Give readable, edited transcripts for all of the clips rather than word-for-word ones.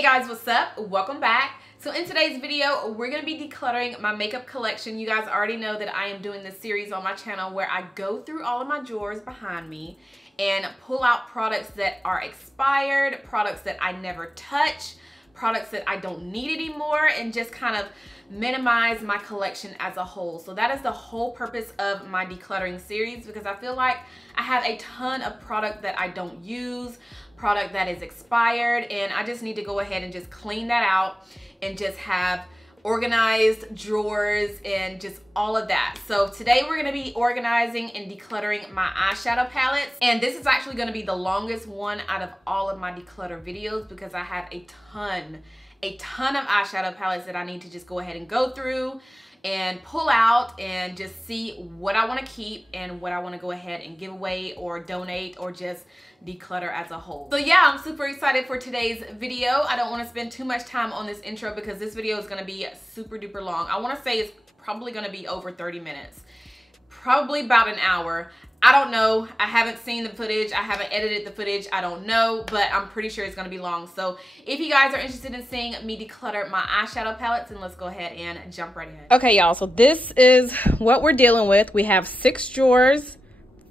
Hey guys, what's up? Welcome back. So in today's video, we're going to be decluttering my makeup collection. You guys already know that I am doing this series on my channel where I go through all of my drawers behind me and pull out products that are expired, products that I never touch, products that I don't need anymore, and just kind of minimize my collection as a whole. So that is the whole purpose of my decluttering series, because I feel like I have a ton of product that I don't use, product that is expired, and I just need to go ahead and just clean that out and just have organized drawers and just all of that. So today we're going to be organizing and decluttering my eyeshadow palettes, and this is actually going to be the longest one out of all of my declutter videos because I have a ton of eyeshadow palettes that I need to just go ahead and go through and pull out and just see what I want to keep and what I want to go ahead and give away or donate or just declutter as a whole. So yeah, I'm super excited for today's video. I don't want to spend too much time on this intro because this video is going to be super duper long. I want to say it's probably going to be over 30 minutes, probably about an hour. I don't know. I haven't seen the footage. I haven't edited the footage. I don't know, but I'm pretty sure it's going to be long. So if you guys are interested in seeing me declutter my eyeshadow palettes, then let's go ahead and jump right ahead. Okay, y'all. So this is what we're dealing with. We have 6 drawers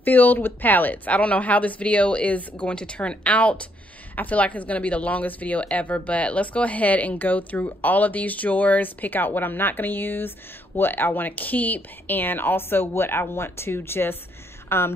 filled with palettes. I don't know how this video is going to turn out. I feel like it's going to be the longest video ever, but let's go ahead and go through all of these drawers, pick out what I'm not going to use, what I want to keep, and also what I want to just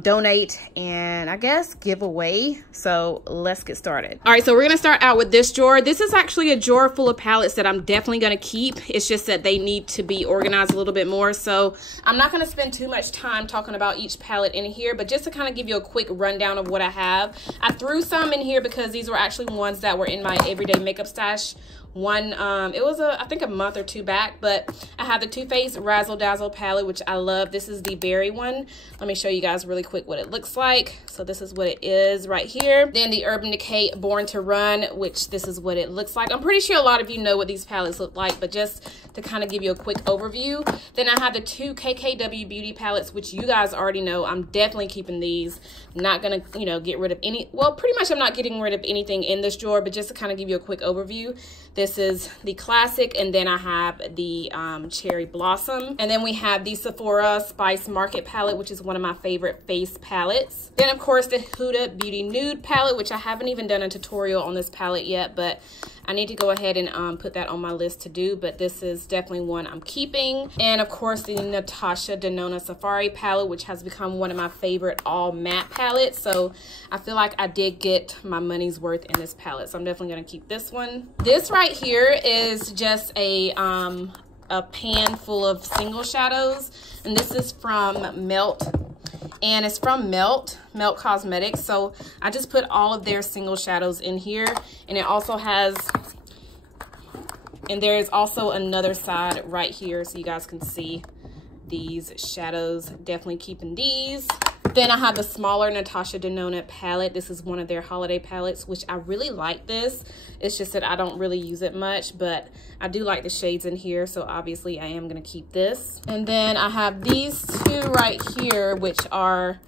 donate and I guess give away. So let's get started. All right, so we're gonna start out with this drawer. This is actually a drawer full of palettes that I'm definitely gonna keep. It's just that they need to be organized a little bit more. So I'm not gonna spend too much time talking about each palette in here, but just to kind of give you a quick rundown of what I have. I threw some in here because these were actually ones that were in my everyday makeup stash. One, it was I think a month or two back, but I have the Too Faced Razzle Dazzle palette, which I love. This is the berry one. Let me show you guys really quick what it looks like. So this is what it is right here. Then the Urban Decay Born to Run, which this is what it looks like. I'm pretty sure a lot of you know what these palettes look like, but just to kind of give you a quick overview. Then I have the 2 KKW Beauty palettes, which you guys already know. I'm definitely keeping these. Not gonna, you know, get rid of any, well, pretty much I'm not getting rid of anything in this drawer, but just to kind of give you a quick overview. This is the classic, and then I have the Cherry Blossom, and then we have the Sephora Spice Market palette, which is one of my favorite face palettes. Then of course the Huda Beauty Nude palette, which I haven't even done a tutorial on this palette yet, but I need to go ahead and put that on my list to do, but this is definitely one I'm keeping. And of course the Natasha Denona Safari palette, which has become one of my favorite all matte palettes. So I feel like I did get my money's worth in this palette, so I'm definitely gonna keep this one. This right here is just a pan full of single shadows, and this is from Melt. And it's from Melt Cosmetics. So I just put all of their single shadows in here. And it also has, and there is also another side right here so you guys can see these shadows. Definitely keeping these. Then I have the smaller Natasha Denona palette. This is one of their holiday palettes, which I really like this. It's just that I don't really use it much, but I do like the shades in here, so obviously I am gonna keep this. And then I have these 2 right here, which are,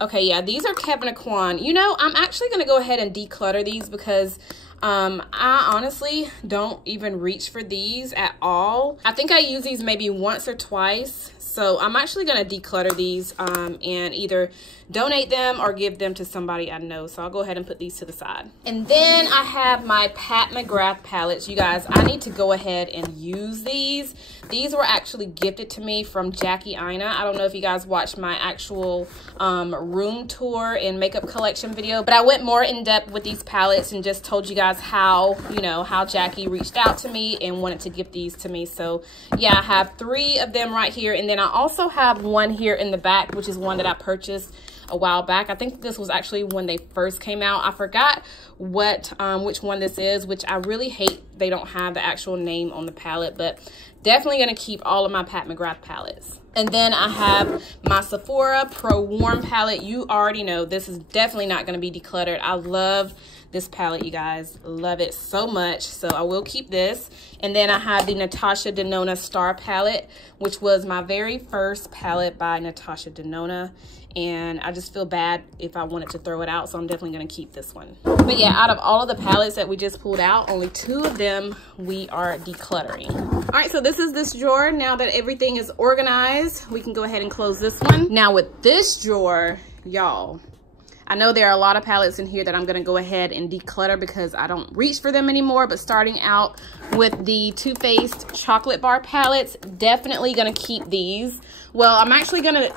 okay, yeah, these are Kevin Aquan. You know, I'm actually gonna go ahead and declutter these because I honestly don't even reach for these at all. I think I use these maybe once or twice. So I'm actually going to declutter these and either donate them or give them to somebody I know. So I'll go ahead and put these to the side. And then I have my Pat McGrath palettes. You guys, I need to go ahead and use these. These were actually gifted to me from Jackie Ina. I don't know if you guys watched my actual room tour and makeup collection video, but I went more in depth with these palettes and just told you guys how, you know, how Jackie reached out to me and wanted to give these to me. So yeah, I have 3 of them right here. And then I also have one here in the back, which is one that I purchased a while back. I think this was actually when they first came out. I forgot what which one this is, which I really hate they don't have the actual name on the palette, but definitely gonna keep all of my Pat McGrath palettes. And then I have my Sephora Pro Warm palette. You already know this is definitely not gonna be decluttered. I love this palette, you guys. Love it so much. So I will keep this. And then I have the Natasha Denona Star palette, which was my very first palette by Natasha Denona. And I just feel bad if I wanted to throw it out, so I'm definitely going to keep this one. But yeah, out of all of the palettes that we just pulled out, only 2 of them we are decluttering. All right, so this is this drawer. Now that everything is organized, we can go ahead and close this one. Now with this drawer, y'all, I know there are a lot of palettes in here that I'm going to go ahead and declutter because I don't reach for them anymore. But starting out with the Too Faced Chocolate Bar palettes, definitely going to keep these. Well, I'm actually going to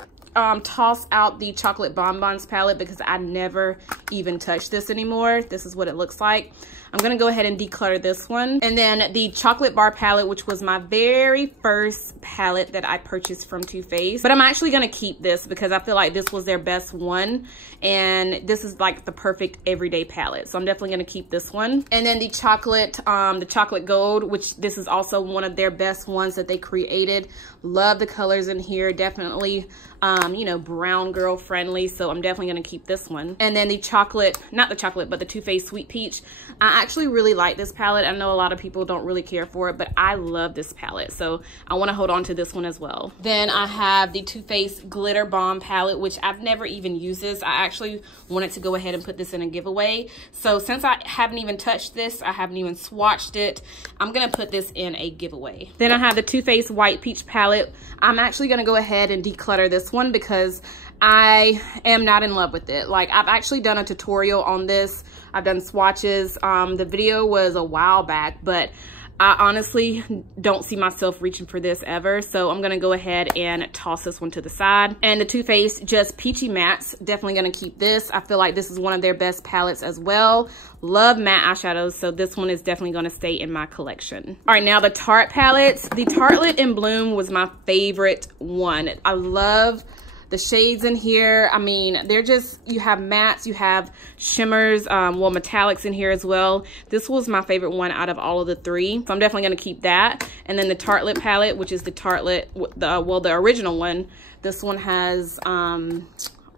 toss out the Chocolate Bonbons palette because I never even touch this anymore. This is what it looks like. I'm gonna go ahead and declutter this one. And then the Chocolate Bar palette, which was my very first palette that I purchased from Too Faced. But I'm actually gonna keep this because I feel like this was their best one. And this is like the perfect everyday palette. So I'm definitely gonna keep this one. And then the chocolate gold, which this is also one of their best ones that they created. Love the colors in here. Definitely, you know, brown girl friendly. So I'm definitely gonna keep this one. And then the chocolate, not the chocolate, but the Too Faced Sweet Peach. I actually really like this palette. I know a lot of people don't really care for it, but I love this palette. So I wanna hold on to this one as well. Then I have the Too Faced Glitter Bomb palette, which I've never even used this. I actually wanted to go ahead and put this in a giveaway. So since I haven't even touched this, I haven't even swatched it, I'm gonna put this in a giveaway. Then I have the Too Faced White Peach palette. I'm actually gonna go ahead and declutter this one because I am not in love with it. Like, I've actually done a tutorial on this. I've done swatches. The video was a while back, but I honestly don't see myself reaching for this ever. So I'm gonna go ahead and toss this one to the side. And the Too Faced Just Peachy Mattes, definitely gonna keep this. I feel like this is one of their best palettes as well. Love matte eyeshadows, so this one is definitely gonna stay in my collection. All right, now the Tarte palettes. The Tartelette in Bloom was my favorite one. I love the shades in here. I mean, they're just, you have mattes, you have shimmers, well, metallics in here as well. This was my favorite one out of all of the 3. So I'm definitely gonna keep that. And then the Tartelette palette, which is the Tartelette, the original one. This one has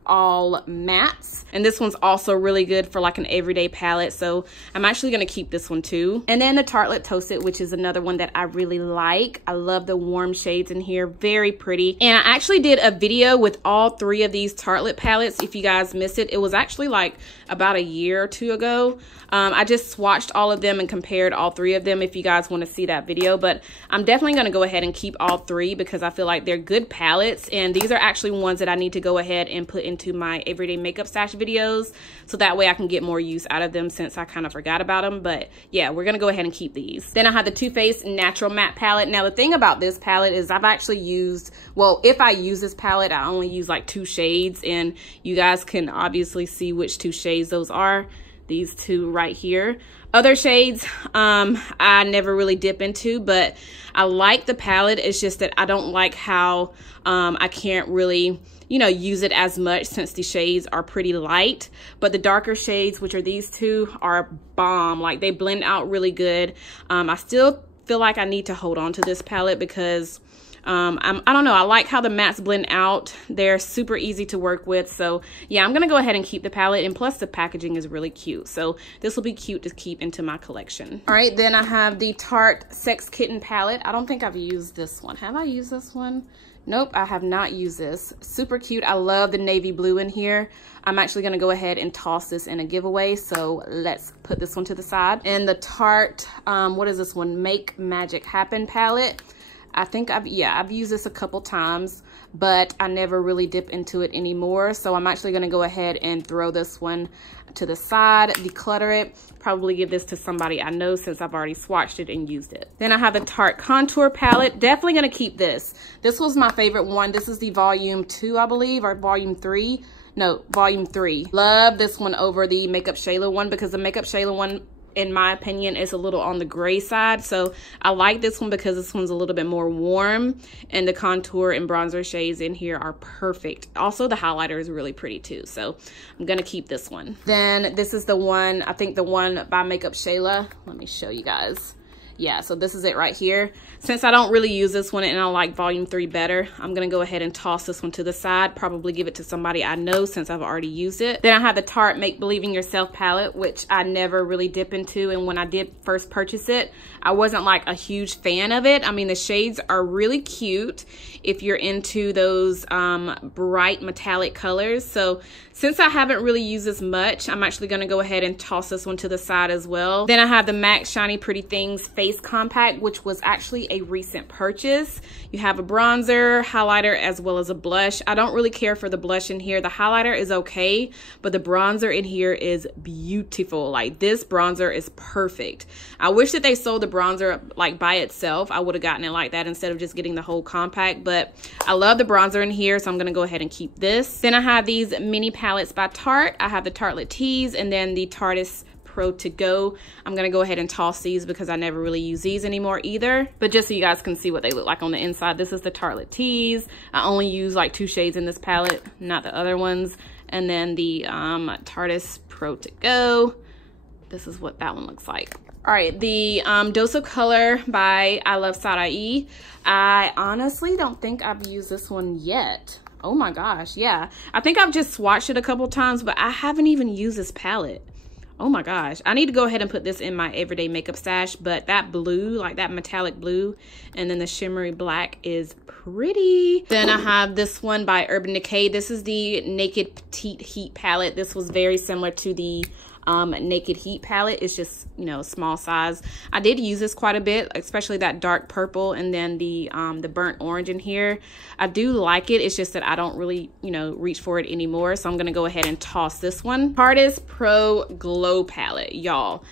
all mattes, and this one's also really good for like an everyday palette, so I'm actually gonna keep this one too. And then the Tartelette Toasted, which is another one that I really like. I love the warm shades in here, very pretty. And I actually did a video with all 3 of these Tartelette palettes. If you guys missed it, it was actually like about a year or 2 ago. I just swatched all of them and compared all 3 of them if you guys want to see that video. But I'm definitely going to go ahead and keep all 3 because I feel like they're good palettes. And these are actually ones that I need to go ahead and put into my everyday makeup stash videos. So that way I can get more use out of them since I kind of forgot about them. But yeah, we're going to go ahead and keep these. Then I have the Too Faced Natural Matte palette. Now the thing about this palette is I've actually used, well, if I use this palette, I only use like 2 shades. And you guys can obviously see which 2 shades those are. These 2 right here. Other shades I never really dip into, but I like the palette. It's just that I don't like how I can't really, you know, use it as much since the shades are pretty light. But the darker shades, which are these 2, are bomb. Like, they blend out really good. I still feel like I need to hold on to this palette because I don't know, I like how the mattes blend out. They're super easy to work with. So yeah, I'm gonna go ahead and keep the palette, and plus the packaging is really cute, so this will be cute to keep into my collection. All right, then I have the Tarte Sex Kitten palette. I don't think I've used this one. Have I used this one? Nope, I have not used this. Super cute. I love the navy blue in here. I'm actually gonna go ahead and toss this in a giveaway, so let's put this one to the side. And the Tarte, what is this one? Make Magic Happen palette. I think I've used this a couple times, but I never really dip into it anymore. So I'm actually gonna go ahead and throw this one to the side, declutter it, probably give this to somebody I know since I've already swatched it and used it. Then I have the Tarte Contour palette. Definitely gonna keep this. This was my favorite one. This is the volume 2, I believe, or volume 3. No, volume 3. Love this one over the Makeup Shayla one because the Makeup Shayla one, in my opinion, is a little on the gray side. So I like this one because this one's a little bit more warm, and the contour and bronzer shades in here are perfect. Also, the highlighter is really pretty too. So I'm gonna keep this one. Then this is the one, I think the one by Makeup Shayla. Let me show you guys. Yeah, so this is it right here. Since I don't really use this one and I like volume 3 better, I'm gonna go ahead and toss this one to the side, probably give it to somebody I know since I've already used it. Then I have the Tarte Make Believe in Yourself palette, which I never really dip into, and when I did first purchase it, I wasn't like a huge fan of it. I mean, the shades are really cute if you're into those bright metallic colors. So since I haven't really used this much, I'm actually gonna go ahead and toss this one to the side as well. Then I have the MAC Shiny Pretty Things Face Compact, which was actually a recent purchase. You have a bronzer, highlighter, as well as a blush. I don't really care for the blush in here. The highlighter is okay, but the bronzer in here is beautiful. Like, this bronzer is perfect. I wish that they sold the bronzer like by itself. I would have gotten it like that instead of just getting the whole compact, but I love the bronzer in here, so I'm gonna go ahead and keep this. Then I have these mini palettes by Tarte. I have the Tartelette Tease and then the Tarteist Pro To Go. I'm gonna go ahead and toss these because I never really use these anymore either. But just so you guys can see what they look like on the inside, this is the Tartelette Tease. I only use like 2 shades in this palette, not the other ones. And then the Tarteist Pro To Go. This is what that one looks like. All right, the Dose of Color by I Love Sarai. I honestly don't think I've used this one yet. Oh my gosh, yeah. I think I've just swatched it a couple times, but I haven't even used this palette. Oh my gosh, I need to go ahead and put this in my everyday makeup stash, but that blue, like that metallic blue, and then the shimmery black is pretty. Then I have this one by Urban Decay. This is the Naked Petite Heat palette. This was very similar to the Naked Heat palette. It's just, you know, small size. I did use this quite a bit, especially that dark purple and then the burnt orange in here. I do like it. It's just that I don't really, you know, reach for it anymore. So I'm gonna go ahead and toss this one. Tarteist Pro Glow palette, y'all.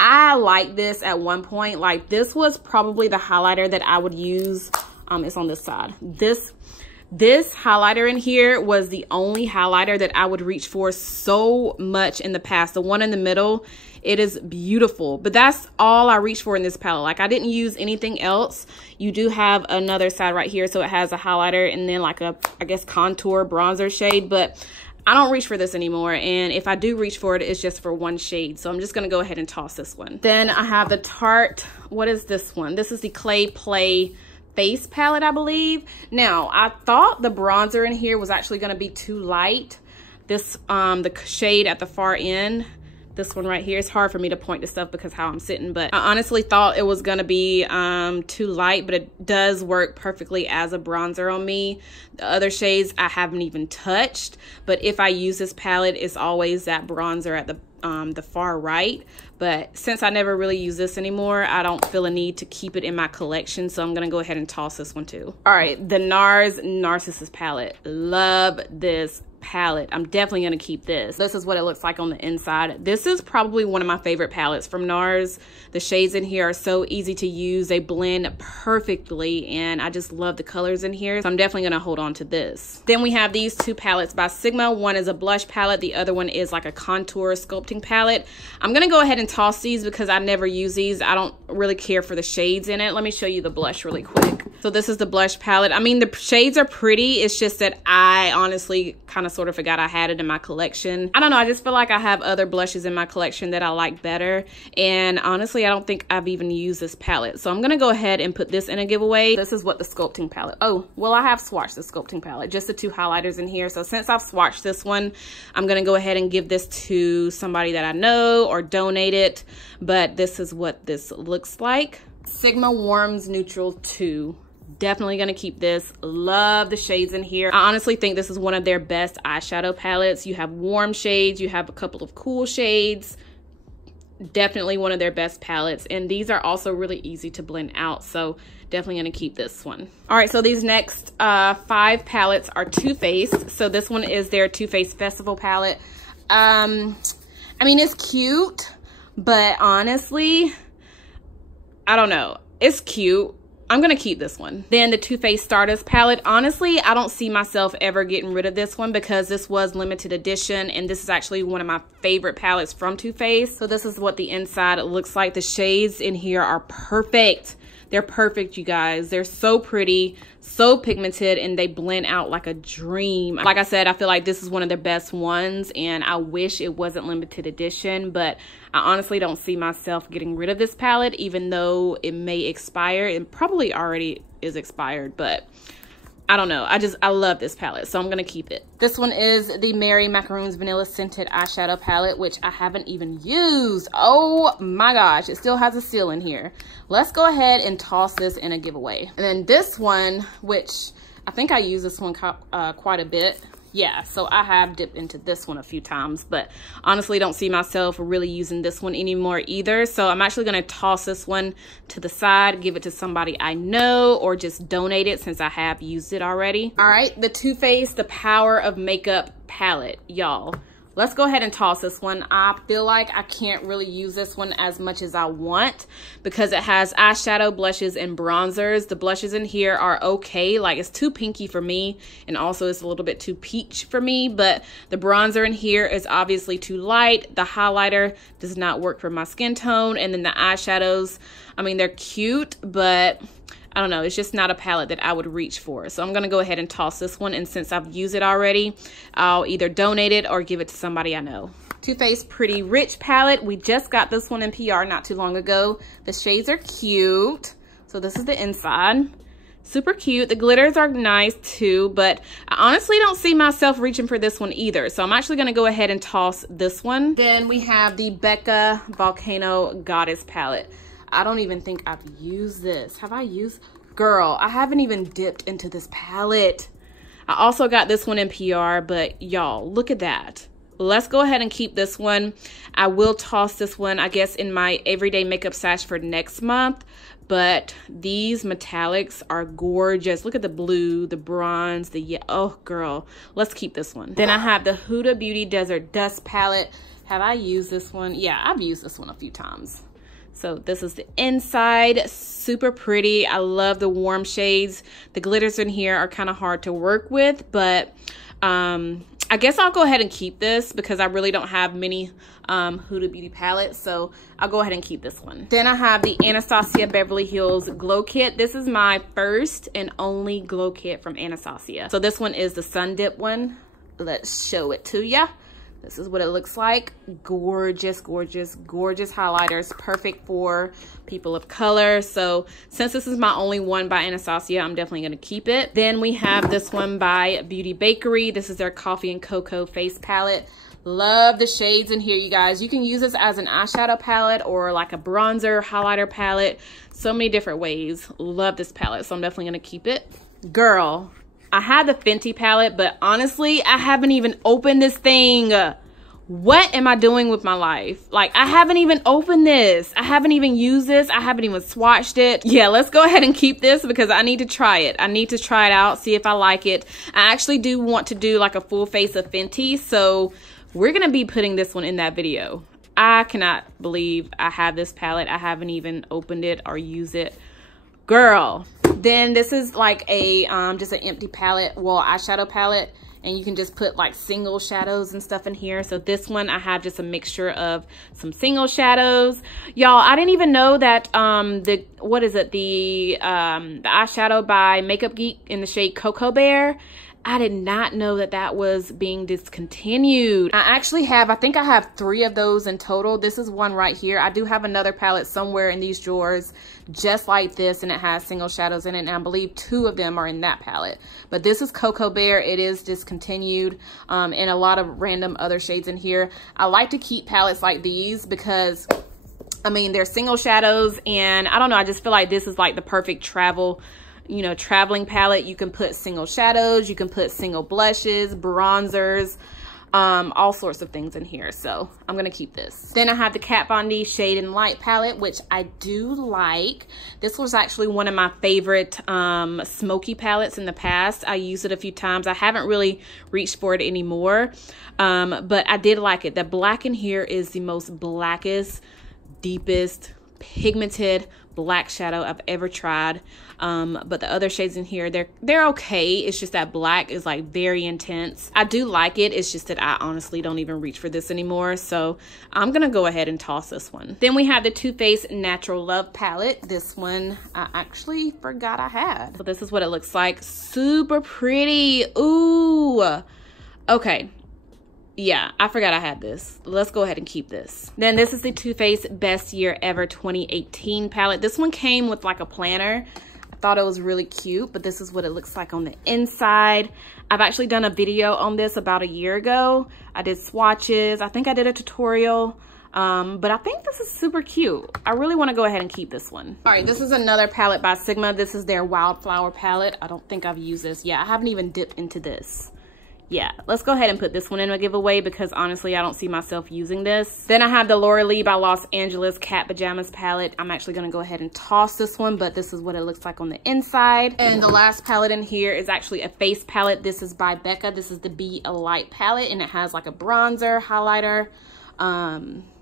I like this at one point. Like, this was probably the highlighter that I would use. It's on this side. This highlighter in here was the only highlighter that I would reach for so much in the past. The one in the middle, it is beautiful, but that's all I reached for in this palette. Like, I didn't use anything else. You do have another side right here, so it has a highlighter and then like a, I guess, contour bronzer shade, but I don't reach for this anymore. And if I do reach for it, it's just for one shade. So I'm just gonna go ahead and toss this one. Then I have the Tarte, what is this one? This is the Clay Play Face palette, I believe. Now, I thought the bronzer in here was actually going to be too light. This the shade at the far end, this one right here, it's hard for me to point to stuff because how I'm sitting, but I honestly thought it was going to be too light, but it does work perfectly as a bronzer on me. The other shades I haven't even touched, but if I use this palette, it's always that bronzer at the far right. But since I never really use this anymore, I don't feel a need to keep it in my collection, so I'm gonna go ahead and toss this one too. All right, the NARS Narcissus palette. Love this palette. I'm definitely gonna keep this. This is what it looks like on the inside. This is probably one of my favorite palettes from NARS. The shades in here are so easy to use. They blend perfectly, and I just love the colors in here. So I'm definitely gonna hold on to this. Then we have these 2 palettes by Sigma. One is a blush palette. The other one is like a contour sculpting palette. I'm gonna go ahead and toss these because I never use these. I don't really care for the shades in it. Let me show you the blush really quick. So this is the blush palette. I mean, the shades are pretty. It's just that I honestly kind of sort of forgot I had it in my collection. I don't know. I just feel like I have other blushes in my collection that I like better. And honestly, I don't think I've even used this palette. So I'm going to go ahead and put this in a giveaway. This is what the sculpting palette. Oh, well, I have swatched the sculpting palette, just the 2 highlighters in here. So since I've swatched this one, I'm going to go ahead and give this to somebody that I know or donate it. But this is what this looks like. Sigma Warms Neutral 2. Definitely gonna keep this. Love the shades in here. I honestly think this is one of their best eyeshadow palettes. You have warm shades, you have a couple of cool shades. Definitely one of their best palettes, and these are also really easy to blend out, so definitely gonna keep this one. All right, so these next 5 palettes are Too Faced. So this one is their Too Faced Festival palette. I mean, it's cute, but honestly, I don't know. It's cute. I'm gonna keep this one. Then the Too Faced Stardust palette. Honestly, I don't see myself ever getting rid of this one because this was limited edition, and this is actually one of my favorite palettes from Too Faced. So this is what the inside looks like. The shades in here are perfect. They're perfect, you guys. They're so pretty, so pigmented, and they blend out like a dream. Like I said, I feel like this is one of their best ones, and I wish it wasn't limited edition, but I honestly don't see myself getting rid of this palette, even though it may expire. It probably already is expired, but I don't know. I love this palette, so I'm gonna keep it. This one is the Mary Macaroons Vanilla Scented Eyeshadow Palette, which I haven't even used. Oh my gosh, it still has a seal in here. Let's go ahead and toss this in a giveaway. And then this one, which I think I use this one quite a bit. Yeah, so I have dipped into this one a few times, but honestly don't see myself really using this one anymore either. So I'm actually gonna toss this one to the side, give it to somebody I know, or just donate it since I have used it already. All right, the Too Faced The Power of Makeup palette, y'all. Let's go ahead and toss this one. I feel like I can't really use this one as much as I want because it has eyeshadow, blushes, and bronzers. The blushes in here are okay. Like, it's too pinky for me, and also it's a little bit too peach for me, but the bronzer in here is obviously too light. The highlighter does not work for my skin tone, and then the eyeshadows, I mean, they're cute, but I don't know, it's just not a palette that I would reach for. So I'm gonna go ahead and toss this one, and since I've used it already, I'll either donate it or give it to somebody I know. Too Faced Pretty Rich palette. We just got this one in PR not too long ago. The shades are cute. So this is the inside. Super cute. The glitters are nice too, but I honestly don't see myself reaching for this one either. So I'm actually gonna go ahead and toss this one. Then we have the Becca Volcano Goddess palette. I don't even think I've used this. Have I used? Girl, I haven't even dipped into this palette. I also got this one in PR, but y'all, look at that. Let's go ahead and keep this one. I will toss this one, I guess, in my everyday makeup stash for next month. But these metallics are gorgeous. Look at the blue, the bronze, the yellow. Oh, girl, let's keep this one. Then I have the Huda Beauty Desert Dust palette. Have I used this one? Yeah, I've used this one a few times. So this is the inside, super pretty. I love the warm shades. The glitters in here are kind of hard to work with, but I guess I'll go ahead and keep this because I really don't have many Huda Beauty palettes, so I'll go ahead and keep this one. Then I have the Anastasia Beverly Hills Glow Kit. This is my first and only glow kit from Anastasia. So this one is the Sun Dip one. Let's show it to ya. This is what it looks like. Gorgeous, gorgeous, gorgeous highlighters. Perfect for people of color. So since this is my only one by Anastasia, I'm definitely going to keep it. Then we have this one by Beauty Bakery. This is their Coffee and Cocoa Face Palette. Love the shades in here, you guys. You can use this as an eyeshadow palette or like a bronzer, highlighter palette. So many different ways. Love this palette, so I'm definitely going to keep it. Girl, I had the Fenty palette, but honestly, I haven't even opened this thing. What am I doing with my life? Like, I haven't even opened this. I haven't even used this. I haven't even swatched it. Yeah, let's go ahead and keep this because I need to try it. I need to try it out, see if I like it. I actually do want to do like a full face of Fenty, so we're going to be putting this one in that video. I cannot believe I have this palette. I haven't even opened it or used it. Girl. Then this is like a just an empty palette, well, eyeshadow palette, and you can just put like single shadows and stuff in here. So this one I have just a mixture of some single shadows. Y'all, I didn't even know that the eyeshadow by Makeup Geek in the shade Cocoa Bear, I did not know that that was being discontinued. I actually have, I think I have 3 of those in total. This is one right here. I do have another palette somewhere in these drawers just like this, and it has single shadows in it, and I believe 2 of them are in that palette. But this is Cocoa Bear. It is discontinued, and a lot of random other shades in here. I like to keep palettes like these because, I mean, they're single shadows, and I don't know, I just feel like this is like the perfect travel, you know, traveling palette. You can put single shadows, you can put single blushes, bronzers, all sorts of things in here. So I'm gonna keep this. Then I have the Kat Von D Shade and Light palette, which I do like. This was actually one of my favorite smoky palettes in the past. I used it a few times. I haven't really reached for it anymore, but I did like it. The black in here is the most blackest, deepest, pigmented black shadow I've ever tried. But the other shades in here, they're okay. It's just that black is like very intense. I do like it. It's just that I honestly don't even reach for this anymore. So I'm gonna go ahead and toss this one. Then we have the Too Faced Natural Love palette. This one I actually forgot I had. So this is what it looks like. Super pretty. Ooh. Okay. Yeah, I forgot I had this. Let's go ahead and keep this. Then this is the Too Faced Best Year Ever 2018 palette. This one came with like a planner. I thought it was really cute, but this is what it looks like on the inside. I've actually done a video on this about a year ago. I did swatches. I think I did a tutorial. But I think this is super cute. I really want to go ahead and keep this one. All right, this is another palette by Sigma. This is their Wildflower palette. I don't think I've used this. Yeah, I haven't even dipped into this. Yeah, let's go ahead and put this one in a giveaway because honestly, I don't see myself using this. Then I have the Laura Lee by Los Angeles Cat Pajamas palette. I'm actually gonna go ahead and toss this one, but this is what it looks like on the inside. And the last palette in here is actually a face palette. This is by Becca. This is the Be a Light palette, and it has like a bronzer, highlighter.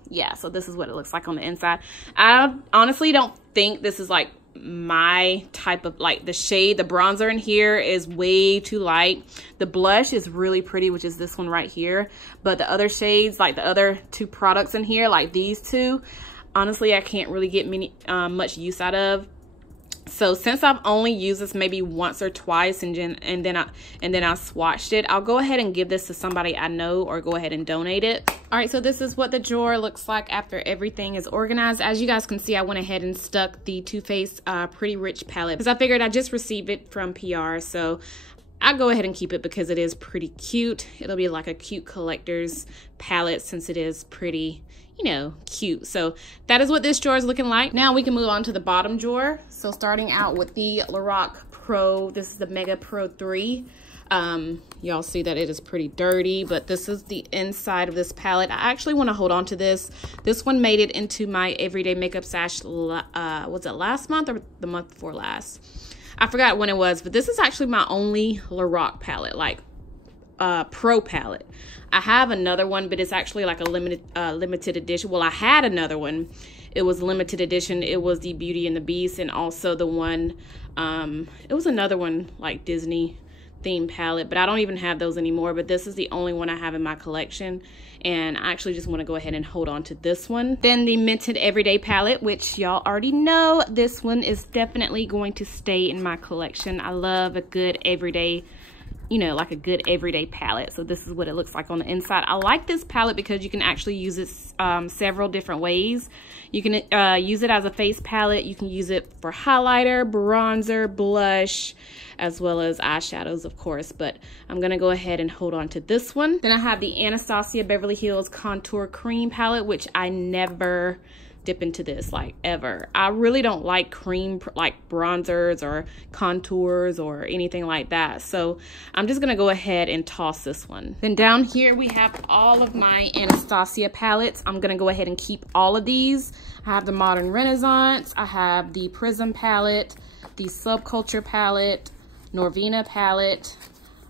Yeah, so this is what it looks like on the inside. I honestly don't think this is like my type of, like, the shade. The bronzer in here is way too light. The blush is really pretty, which is this one right here, but the other shades, like the other two products in here, like these two, honestly I can't really get much use out of. So since I've only used this maybe once or twice and then I swatched it, I'll go ahead and give this to somebody I know or go ahead and donate it. All right, so this is what the drawer looks like after everything is organized. As you guys can see, I went ahead and stuck the Too Faced Pretty Rich palette because I figured I just received it from PR, so I'll go ahead and keep it because it is pretty cute. It'll be like a cute collector's palette since it is pretty, you know, cute. So that is what this drawer is looking like. Now we can move on to the bottom drawer. So starting out with the Lorac Pro, this is the Mega Pro 3. Y'all see that it is pretty dirty, but this is the inside of this palette. I actually want to hold on to this. This one made it into my everyday makeup stash, was it last month or the month before last? I forgot when it was, but this is actually my only Lorac palette, like Pro palette. I have another one, but it's actually like a limited edition. Well, I had another one. It was limited edition. It was the Beauty and the Beast, and also the one, it was another one like Disney theme palette, but I don't even have those anymore. But this is the only one I have in my collection, and I actually just want to go ahead and hold on to this one. Then the Mented Everyday palette, which y'all already know, this one is definitely going to stay in my collection. I love a good everyday, you know, like a good everyday palette. So this is what it looks like on the inside. I like this palette because you can actually use it several different ways. You can use it as a face palette. You can use it for highlighter, bronzer, blush, as well as eyeshadows, of course. But I'm gonna go ahead and hold on to this one. Then I have the Anastasia Beverly Hills Contour Cream palette, which I never dip into this, like, ever. I really don't like cream, like bronzers or contours or anything like that. So I'm just gonna go ahead and toss this one. Then down here we have all of my Anastasia palettes. I'm gonna go ahead and keep all of these. I have the Modern Renaissance, I have the Prism palette, the Subculture palette, Norvina palette,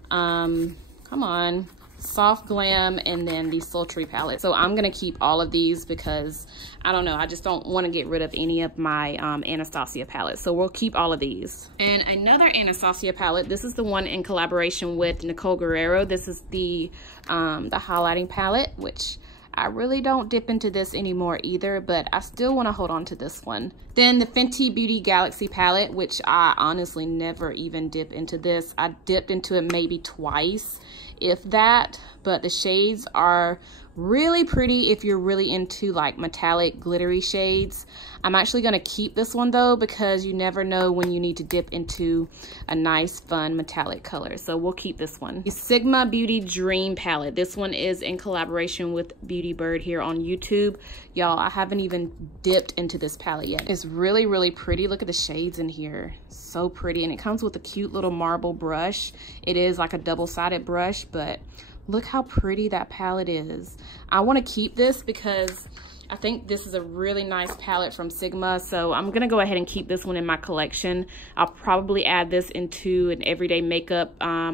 come on, Soft Glam, and then the Sultry palette. So I'm gonna keep all of these because I don't know, I just don't want to get rid of any of my Anastasia palettes. So we'll keep all of these. And another Anastasia palette, this is the one in collaboration with Nicole Guerrero. This is the highlighting palette, which I really don't dip into this anymore either, but I still want to hold on to this one. Then the Fenty Beauty Galaxy palette, which I honestly never even dip into this. I dipped into it maybe twice, if that, but the shades are really pretty if you're really into like metallic glittery shades. I'm actually going to keep this one though because you never know when you need to dip into a nice fun metallic color, so we'll keep this one. The Sigma Beauty Dream palette, this one is in collaboration with Beauty Bird here on YouTube. Y'all, I haven't even dipped into this palette yet. It's really pretty. Look at the shades in here, so pretty, and it comes with a cute little marble brush. It is like a double-sided brush, but look how pretty that palette is. I want to keep this because I think this is a really nice palette from Sigma, so I'm gonna go ahead and keep this one in my collection. I'll probably add this into an everyday makeup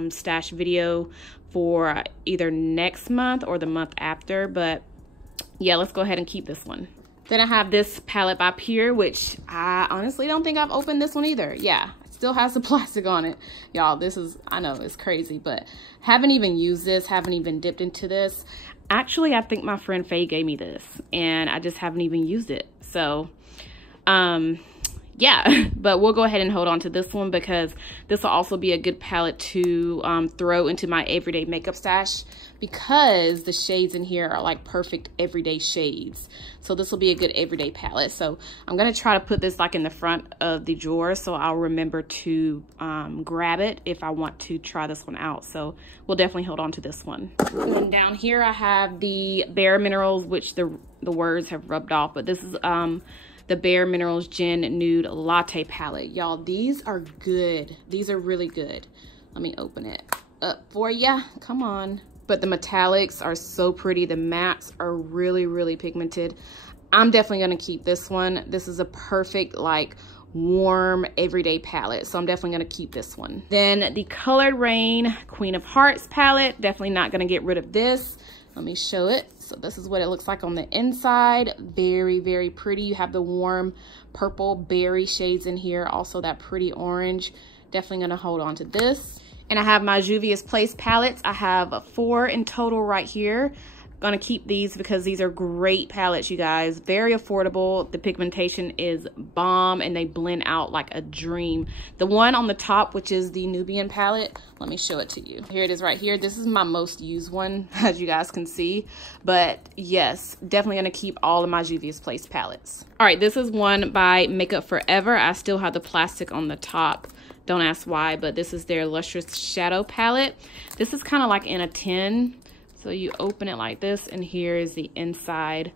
stash video for either next month or the month after, but yeah, let's go ahead and keep this one. Then I have this palette by Pure, which I honestly don't think I've opened this one either. Yeah, it still has the plastic on it. Y'all, this is, I know it's crazy, but haven't even used this, haven't even dipped into this. Actually, I think my friend Faye gave me this and I just haven't even used it. So, yeah, but we'll go ahead and hold on to this one because this will also be a good palette to throw into my everyday makeup stash because the shades in here are like perfect everyday shades. So this will be a good everyday palette. So I'm going to try to put this like in the front of the drawer so I'll remember to grab it if I want to try this one out. So we'll definitely hold on to this one. And then down here I have the Bare Minerals, which the words have rubbed off, but this is the Bare Minerals Gin Nude Latte Palette. Y'all, these are good. These are really good. Let me open it up for ya. Come on. But the metallics are so pretty. The mattes are really, really pigmented. I'm definitely going to keep this one. This is a perfect, like, warm, everyday palette. So I'm definitely going to keep this one. Then the Colored Rain Queen of Hearts palette. Definitely not going to get rid of this. Let me show it. So this is what it looks like on the inside. Very, very pretty. You have the warm purple berry shades in here. Also that pretty orange. Definitely going to hold on to this. And I have my Juvia's Place palettes. I have 4 in total right here. Gonna keep these because these are great palettes, you guys. Very affordable. The pigmentation is bomb and they blend out like a dream. The one on the top, which is the Nubian palette, let me show it to you. Here it is right here. This is my most used one, as you guys can see. But yes, definitely gonna keep all of my Juvia's Place palettes. All right, this is one by Makeup Forever. I still have the plastic on the top. Don't ask why, but this is their Lustrous Shadow palette. This is kind of like in a tin. So you open it like this, and here is the inside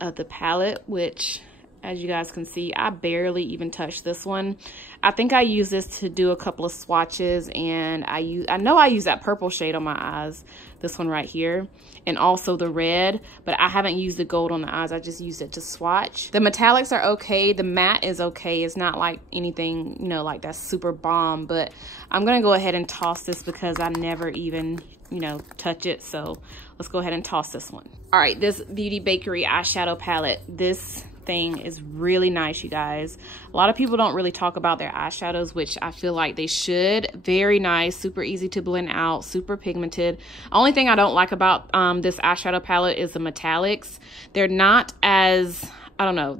of the palette, which, as you guys can see, I barely even touched this one. I think I use this to do a couple of swatches, and I know I use that purple shade on my eyes, this one right here, and also the red, but I haven't used the gold on the eyes. I just used it to swatch. The metallics are okay. The matte is okay. It's not like anything, you know, like that's super bomb, but I'm gonna go ahead and toss this because I never even, you know, touch it. So let's go ahead and toss this one. All right, this Beauty Bakery eyeshadow palette. This thing is really nice, you guys. A lot of people don't really talk about their eyeshadows, which I feel like they should. Very nice, super easy to blend out, super pigmented. Only thing I don't like about this eyeshadow palette is the metallics. They're not as, I don't know,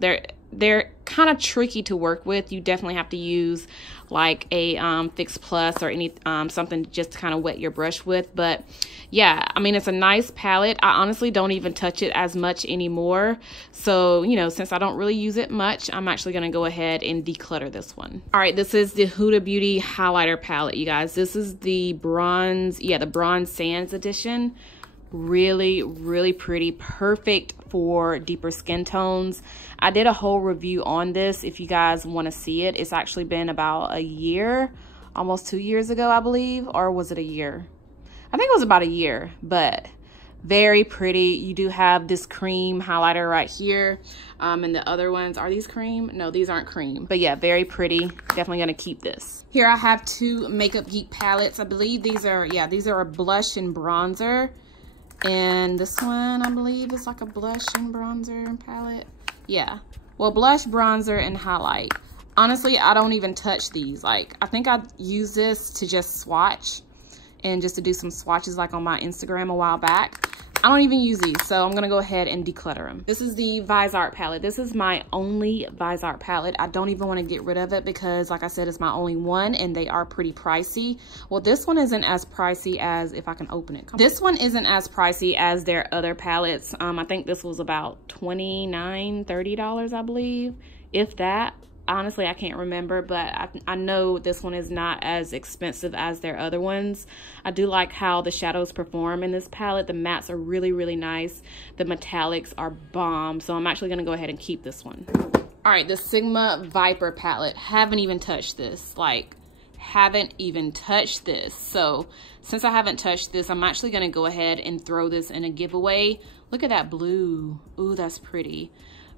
they're kind of tricky to work with. You definitely have to use like a Fix Plus or any something just to kind of wet your brush with. But yeah, I mean, it's a nice palette. I honestly don't even touch it as much anymore. So, you know, since I don't really use it much, I'm actually going to go ahead and declutter this one. All right, this is the Huda Beauty highlighter palette, you guys. This is the bronze, yeah, the Bronze Sands edition. Really, really pretty. Perfect for deeper skin tones. I did a whole review on this if you guys want to see it. It's actually been about a year, almost 2 years ago, I believe. Or was it a year? I think it was about a year, but very pretty. You do have this cream highlighter right here. And the other ones, are these cream? No, these aren't cream. But yeah, very pretty. Definitely gonna keep this. Here I have 2 Makeup Geek palettes. I believe these are, yeah, these are a blush and bronzer. And this one, I believe, is like a blush and bronzer palette. Yeah. Well, blush, bronzer, and highlight. Honestly, I don't even touch these. Like, I think I use this to just swatch and just to do some swatches like on my Instagram a while back. I don't even use these, so I'm gonna go ahead and declutter them. This is the Viseart palette. This is my only Viseart palette. I don't even wanna get rid of it because, like I said, it's my only one and they are pretty pricey. Well, this one isn't as pricey as, if I can open it. This one isn't as pricey as their other palettes. I think this was about $29, $30, I believe, if that. Honestly, I can't remember, but I know this one is not as expensive as their other ones. I do like how the shadows perform in this palette. The mattes are really, really nice. The metallics are bomb, so I'm actually going to go ahead and keep this one. All right, the Sigma Viper palette. Haven't even touched this. Like, haven't even touched this. So, since I haven't touched this, I'm actually going to go ahead and throw this in a giveaway. Look at that blue. Ooh, that's pretty.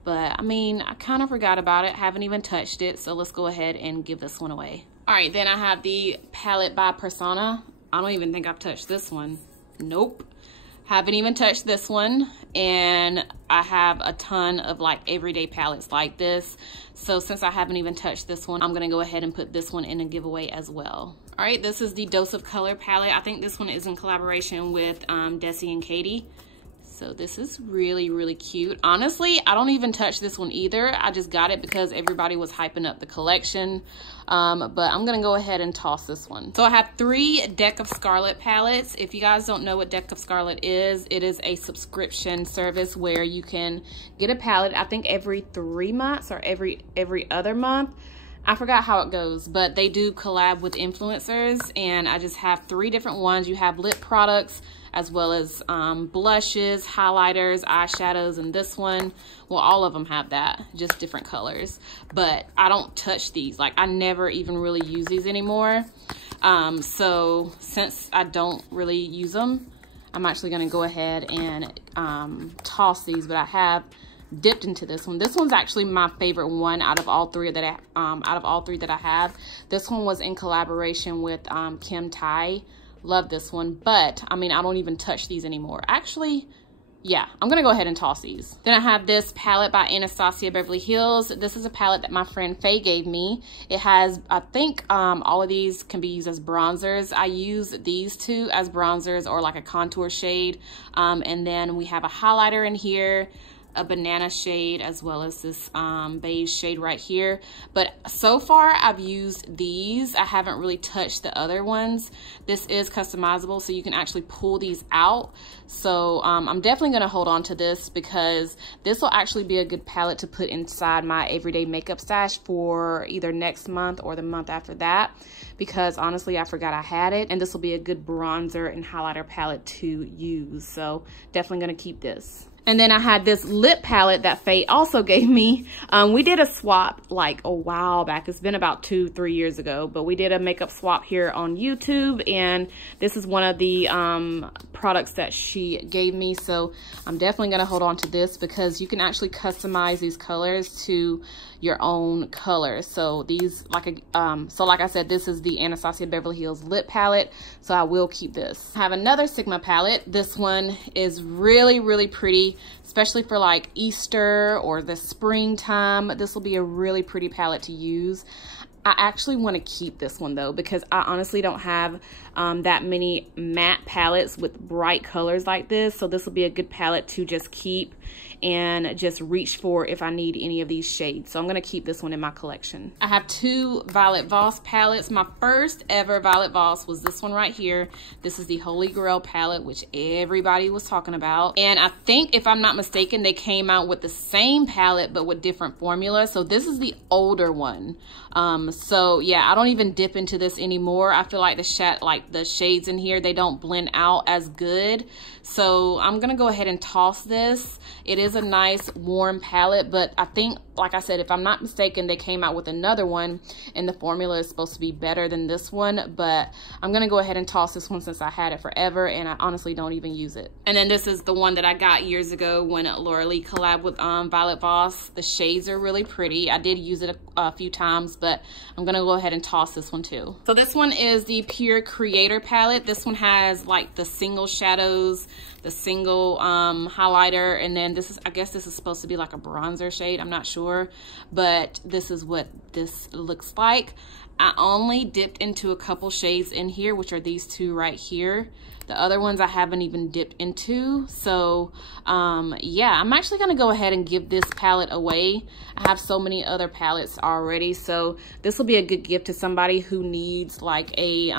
But, I mean, I kind of forgot about it. Haven't even touched it. So, let's go ahead and give this one away. All right, then I have the palette by Persona. I don't even think I've touched this one. Nope. Haven't even touched this one, and I have a ton of like everyday palettes like this. So since I haven't even touched this one, I'm gonna go ahead and put this one in a giveaway as well. All right, this is the Dose of Color palette. I think this one is in collaboration with Desi and Katie. So this is really, really cute. Honestly, I don't even touch this one either. I just got it because everybody was hyping up the collection. But I'm gonna go ahead and toss this one. So I have 3 Deck of Scarlet palettes. If you guys don't know what Deck of Scarlet is, it is a subscription service where you can get a palette, I think every 3 months or every other month. I forgot how it goes, but they do collab with influencers, and I just have 3 different ones. You have lip products, as well as blushes, highlighters, eyeshadows, and this one, well, all of them have that, just different colors. But I don't touch these. Like, I never even really use these anymore. So since I don't really use them, I'm actually gonna go ahead and toss these, but I have dipped into this one. This one's actually my favorite one out of all 3 that I have. This one was in collaboration with Kim Tai. Love this one, but I mean, I don't even touch these anymore. Actually, yeah, I'm gonna go ahead and toss these. Then I have this palette by Anastasia Beverly Hills. This is a palette that my friend Faye gave me. It has, I think all of these can be used as bronzers. I use these 2 as bronzers or like a contour shade. And then we have a highlighter in here, a banana shade, as well as this beige shade right here. But so far I've used these. I haven't really touched the other ones. This is customizable, so you can actually pull these out. So I'm definitely gonna hold on to this because this will actually be a good palette to put inside my everyday makeup stash for either next month or the month after that, because honestly I forgot I had it, and this will be a good bronzer and highlighter palette to use. So definitely gonna keep this. And then I had this lip palette that Faye also gave me. We did a swap like a while back. It's been about 2-3 years ago, but we did a makeup swap here on YouTube, and this is one of the products that she gave me. So I'm definitely gonna hold on to this because you can actually customize these colors to your own colors. So these, like I said, this is the Anastasia Beverly Hills lip palette, so I will keep this. I have another Sigma palette. This one is really, really pretty, especially for like Easter or the springtime. This will be a really pretty palette to use. I actually want to keep this one though, because I honestly don't have that many matte palettes with bright colors like this. So this will be a good palette to just keep and just reach for if I need any of these shades. So I'm gonna keep this one in my collection. I have 2 Violet Voss palettes. My first ever Violet Voss was this one right here. This is the Holy Grail palette, which everybody was talking about. And I think, if I'm not mistaken, they came out with the same palette but with different formulas. So this is the older one. So yeah, I don't even dip into this anymore. I feel like the shades in here, they don't blend out as good. So I'm gonna go ahead and toss this. It is a nice warm palette, but I think, like I said, if I'm not mistaken, they came out with another one and the formula is supposed to be better than this one, but I'm gonna go ahead and toss this one since I had it forever and I honestly don't even use it. And then this is the one that I got years ago when Laura Lee collabed with Violet Voss. The shades are really pretty. I did use it a few times, but I'm gonna go ahead and toss this one too. So this one is the Pure Creator palette. This one has like the single shadows, the single highlighter, and then this is, I guess this is supposed to be like a bronzer shade, I'm not sure, but this is what this looks like. I only dipped into a couple shades in here, which are these 2 right here. The other ones I haven't even dipped into. So yeah, I'm actually gonna go ahead and give this palette away. I have so many other palettes already, so this will be a good gift to somebody who needs like a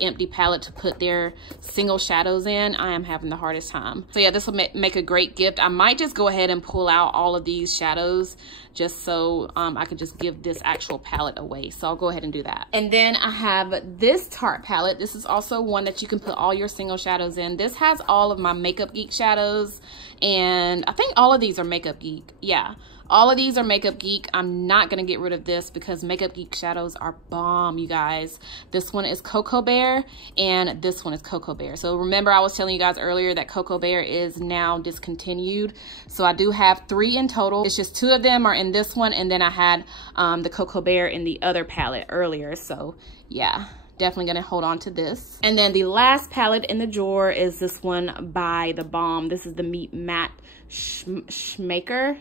empty palette to put their single shadows in. I am having the hardest time. So yeah, this will make a great gift. I might just go ahead and pull out all of these shadows just so I could just give this actual palette away. So I'll go ahead and do that. And then I have this Tarte palette. This is also one that you can put all your single shadows in. This has all of my Makeup Geek shadows, and I think all of these are Makeup Geek. Yeah, all of these are Makeup Geek. I'm not gonna get rid of this because Makeup Geek shadows are bomb, you guys. This one is Cocoa Bear and this one is Cocoa Bear. So remember, I was telling you guys earlier that Cocoa Bear is now discontinued. So I do have 3 in total. It's just 2 of them are in this one, and then I had the Cocoa Bear in the other palette earlier. So yeah, definitely gonna hold on to this. And then the last palette in the drawer is this one by The Balm. This is the Meet Matte Schmacker.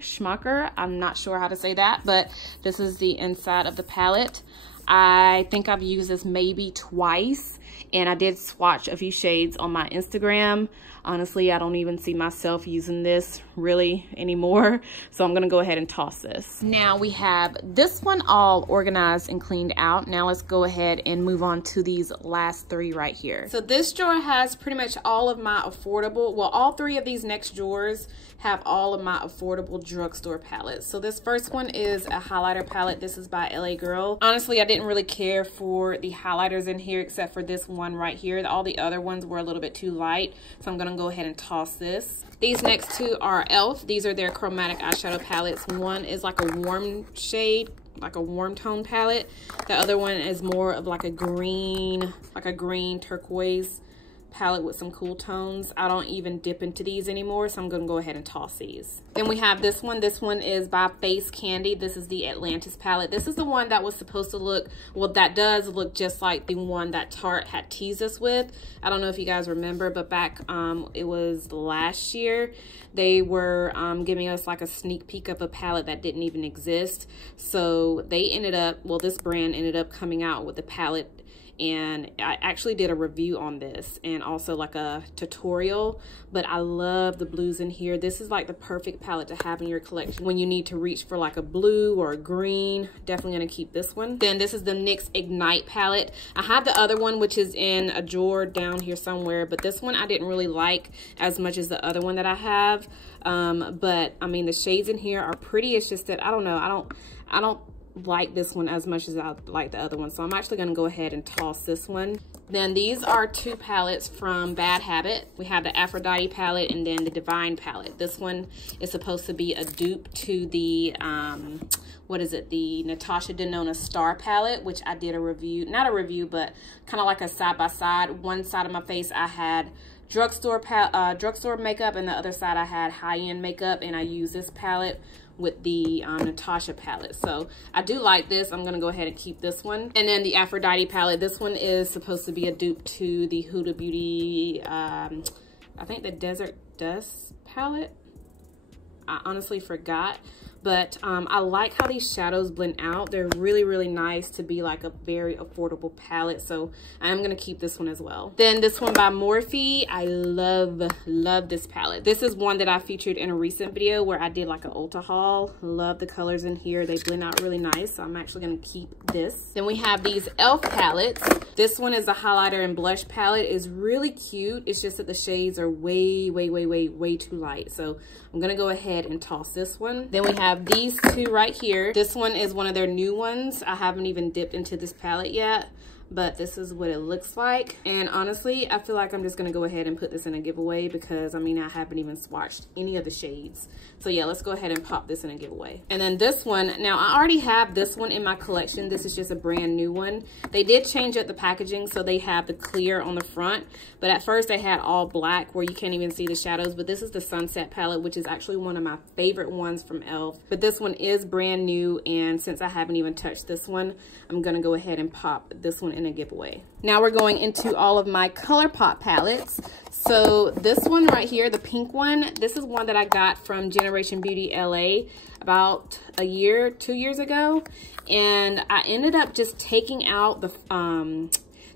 I'm not sure how to say that, but this is the inside of the palette. I think I've used this maybe twice, and I did swatch a few shades on my Instagram. Honestly, I don't even see myself using this really anymore, so I'm gonna go ahead and toss this. Now we have this one all organized and cleaned out. Now let's go ahead and move on to these last three right here. So this drawer has pretty much all of my affordable, well, all three of these next drawers have all of my affordable drugstore palettes. So this first one is a highlighter palette. This is by LA Girl. Honestly, I didn't really care for the highlighters in here except for this one right here. All the other ones were a little bit too light, so I'm gonna go ahead and toss this. These next two are e.l.f. These are their chromatic eyeshadow palettes. One is like a warm shade, like a warm tone palette. The other one is more of like a green turquoise palette with some cool tones. I don't even dip into these anymore, so I'm gonna go ahead and toss these. Then we have this one. This one is by Face Candy. This is the Atlantis palette. This is the one that was supposed to look, well, that does look just like the one that Tarte had teased us with. I don't know if you guys remember, but back it was last year, they were giving us like a sneak peek of a palette that didn't even exist. So they ended up, well, this brand ended up coming out with a palette, and I actually did a review on this and also like a tutorial, but I love the blues in here. This is like the perfect palette to have in your collection when you need to reach for like a blue or a green. Definitely gonna keep this one. Then this is the NYX Ignite palette. I have the other one, which is in a drawer down here somewhere, but this one I didn't really like as much as the other one that I have. But I mean, the shades in here are pretty. It's just that I don't know, I don't like this one as much as I like the other one, so I'm actually going to go ahead and toss this one. Then these are two palettes from Bad Habit. We have the Aphrodite palette and then the Divine palette. This one is supposed to be a dupe to the what is it, the Natasha Denona Star palette, which I did a review, not a review, but kind of like a side-by-side. One side of my face I had drugstore makeup, and the other side I had high-end makeup, and I used this palette with the Natasha palette. So I do like this. I'm gonna go ahead and keep this one. And then the Aphrodite palette, this one is supposed to be a dupe to the Huda Beauty, I think the Desert Dust palette. I honestly forgot. But I like how these shadows blend out. They're really, really nice to be like a very affordable palette. So I am going to keep this one as well. Then this one by Morphe. I love this palette. This is one that I featured in a recent video where I did like an Ulta haul. Love the colors in here. They blend out really nice. So I'm actually going to keep this. Then we have these e.l.f. palettes. This one is a highlighter and blush palette. It's really cute. It's just that the shades are way too light. So I'm going to go ahead and toss this one. Then we have these two right here. This one is one of their new ones. I haven't even dipped into this palette yet, but this is what it looks like. And honestly, I feel like I'm just gonna go ahead and put this in a giveaway because I mean, I haven't even swatched any of the shades. So yeah, let's go ahead and pop this in a giveaway. And then this one, now I already have this one in my collection. This is just a brand new one. They did change up the packaging, so they have the clear on the front, but at first they had all black where you can't even see the shadows. But this is the Sunset palette, which is actually one of my favorite ones from e.l.f. But this one is brand new, and since I haven't even touched this one, I'm gonna go ahead and pop this one in a giveaway. Now we're going into all of my Colourpop palettes. So this one right here, the pink one, this is one that I got from Generation Beauty LA about 2 years ago. And I ended up just taking out the,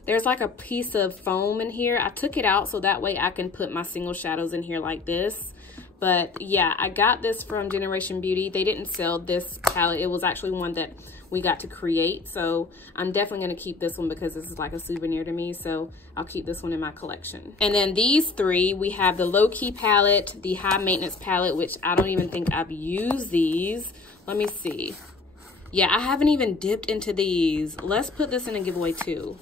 there's like a piece of foam in here. I took it out so that way I can put my single shadows in here like this. But yeah, I got this from Generation Beauty. They didn't sell this palette. It was actually one that we got to create. So I'm definitely gonna keep this one because this is like a souvenir to me. So I'll keep this one in my collection. And then these three, we have the Low Key palette, the High Maintenance palette, which I don't even think I've used these. Let me see. Yeah, I haven't even dipped into these. Let's put this in a giveaway too.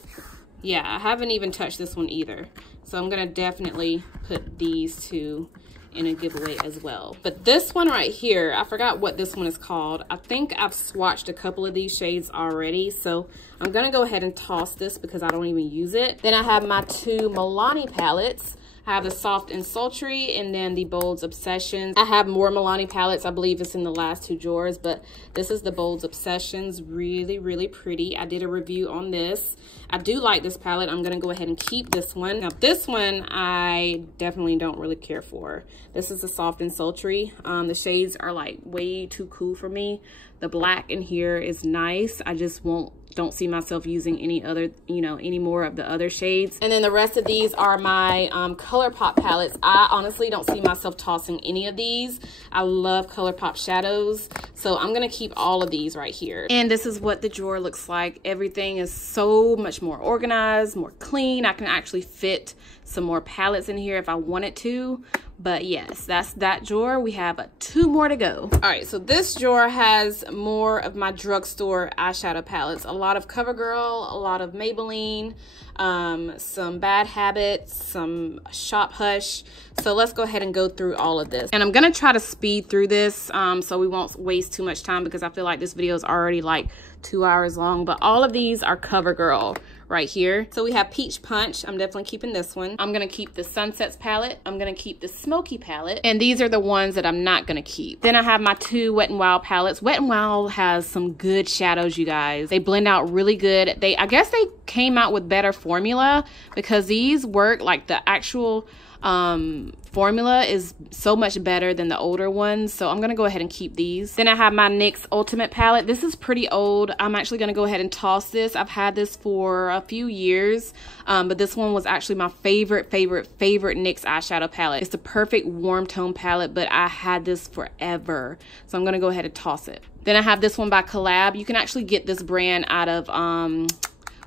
Yeah, I haven't even touched this one either. So I'm gonna definitely put these two in a giveaway as well. But this one right here, I forgot what this one is called. I think I've swatched a couple of these shades already, so I'm gonna go ahead and toss this because I don't even use it. Then I have my two Milani palettes. I have the Soft and Sultry and then the Bold's Obsessions. I have more Milani palettes. I believe it's in the last 2 drawers, but this is the Bold's Obsessions. Really, really pretty. I did a review on this. I do like this palette. I'm going to go ahead and keep this one. Now, this one I definitely don't really care for. This is the Soft and Sultry. The shades are like way too cool for me. The black in here is nice. I just don't see myself using any other, any more of the other shades. And then the rest of these are my Colourpop palettes. I honestly don't see myself tossing any of these. I love Colourpop shadows. So I'm gonna keep all of these right here. And this is what the drawer looks like. Everything is so much more organized, more clean. I can actually fit some more palettes in here if I wanted to. But yes, that's that drawer. We have 2 more to go. All right, so this drawer has more of my drugstore eyeshadow palettes. A lot of CoverGirl, a lot of Maybelline, some Bad Habits, some Shop Hush. So let's go ahead and go through all of this. And I'm gonna try to speed through this so we won't waste too much time, because I feel like this video is already like 2 hours long. But all of these are CoverGirl right here. So we have Peach Punch. I'm definitely keeping this one. I'm gonna keep the Sunsets palette. I'm gonna keep the Smoky palette. And these are the ones that I'm not gonna keep. Then I have my 2 Wet n Wild palettes. Wet n Wild has some good shadows, you guys. They blend out really good. I guess they came out with better formula, because these work like the actual formula is so much better than the older ones. So I'm gonna go ahead and keep these. Then I have my NYX Ultimate palette. This is pretty old. I'm actually gonna go ahead and toss this. I've had this for a few years, but this one was actually my favorite NYX eyeshadow palette. It's the perfect warm tone palette, but I had this forever. So I'm gonna go ahead and toss it. Then I have this one by Collab. You can actually get this brand out of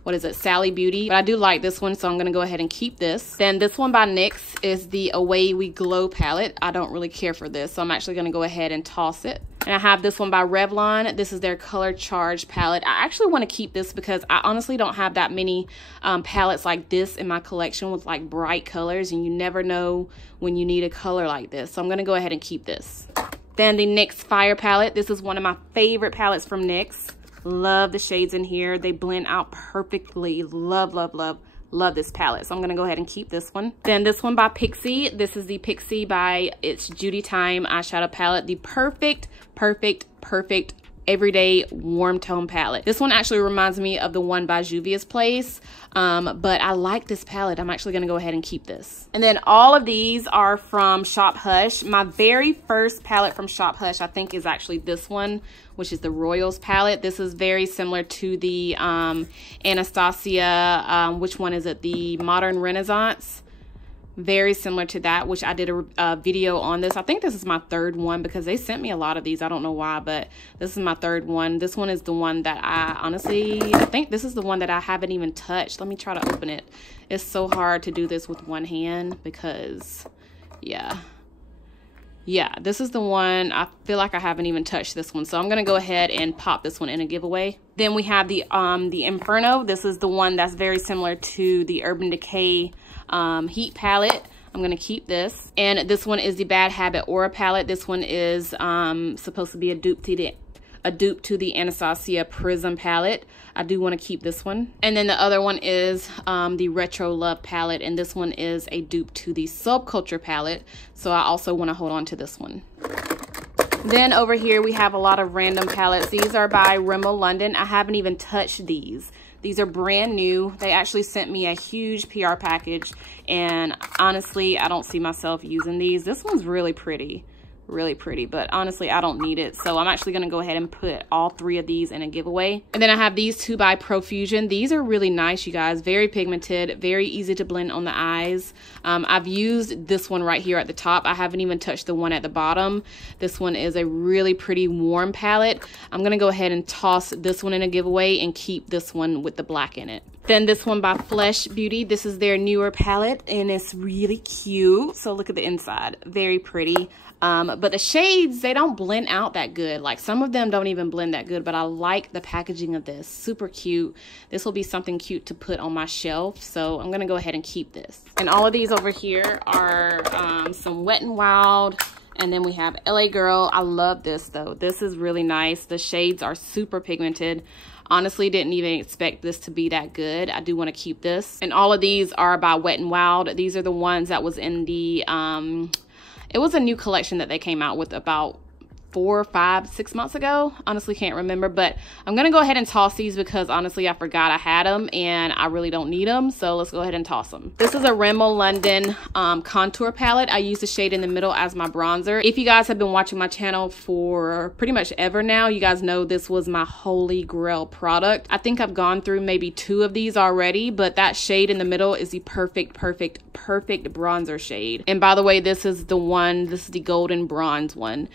what is it, Sally Beauty, but I do like this one, so I'm gonna go ahead and keep this. Then this one by NYX is the Away We Glow palette. I don't really care for this, so I'm actually gonna go ahead and toss it. And I have this one by Revlon. This is their Color Charge palette. I actually want to keep this because I honestly don't have that many palettes like this in my collection with like bright colors, and you never know when you need a color like this. So I'm gonna go ahead and keep this. Then the NYX Fire palette. This is one of my favorite palettes from NYX. Love the shades in here. They blend out perfectly. Love, love, love, love this palette. So I'm gonna go ahead and keep this one. Then this one by Pixi. This is the Pixi by It's Judy Time eyeshadow palette. The perfect everyday warm tone palette. This one actually reminds me of the one by Juvia's Place, but I like this palette. I'm actually gonna go ahead and keep this. And then all of these are from Shop Hush. My very first palette from Shop Hush, I think, is actually this one, which is the Royals palette. This is very similar to the Anastasia, which one is it? The Modern Renaissance. Very similar to that, which I did a video on this. I think this is my 3rd one because they sent me a lot of these. I don't know why, but this is my 3rd one. This one is the one that I think this is the one that I haven't even touched. Let me try to open it. It's so hard to do this with one hand because, yeah, this is the one. I feel like I haven't even touched this one, so I'm gonna go ahead and pop this one in a giveaway. Then we have the Inferno. This is the one that's very similar to the Urban Decay Heat palette. I'm gonna keep this. And this one is the Bad Habit Aura palette. This one is supposed to be a dupe to the Anastasia Prism palette. I do want to keep this one. And then the other one is the Retro Love palette, and this one is a dupe to the Subculture palette, so I also want to hold on to this one. Then over here we have a lot of random palettes. These are by Rimmel London. I haven't even touched these. These are brand new. They actually sent me a huge PR package, and honestly, I don't see myself using these. This one's really pretty, but honestly, I don't need it. So I'm actually gonna go ahead and put all 3 of these in a giveaway. And then I have these 2 by Profusion. These are really nice, you guys. Very pigmented, very easy to blend on the eyes. I've used this one right here at the top. I haven't even touched the one at the bottom. This one is a really pretty warm palette. I'm gonna go ahead and toss this one in a giveaway and keep this one with the black in it. Then this one by Flesh Beauty. This is their newer palette, and it's really cute. So look at the inside, very pretty. But the shades, they don't blend out that good. Like some of them don't even blend that good, but I like the packaging of this. Super cute. This will be something cute to put on my shelf. So I'm gonna go ahead and keep this. And all of these over here are some Wet n Wild. And then we have LA Girl. I love this though. This is really nice. The shades are super pigmented. Honestly, didn't even expect this to be that good. I do want to keep this. And all of these are by Wet n Wild. These are the ones that was in the, it was a new collection that they came out with about 4, 5, 6 months ago. Honestly can't remember, but I'm gonna go ahead and toss these because honestly I forgot I had them and I really don't need them, so let's go ahead and toss them. This is a Rimmel London contour palette. I use the shade in the middle as my bronzer. If you guys have been watching my channel for pretty much ever now, you guys know this was my holy grail product. I think I've gone through maybe 2 of these already, but that shade in the middle is the perfect bronzer shade. And by the way, this is the one, this is the golden bronze one.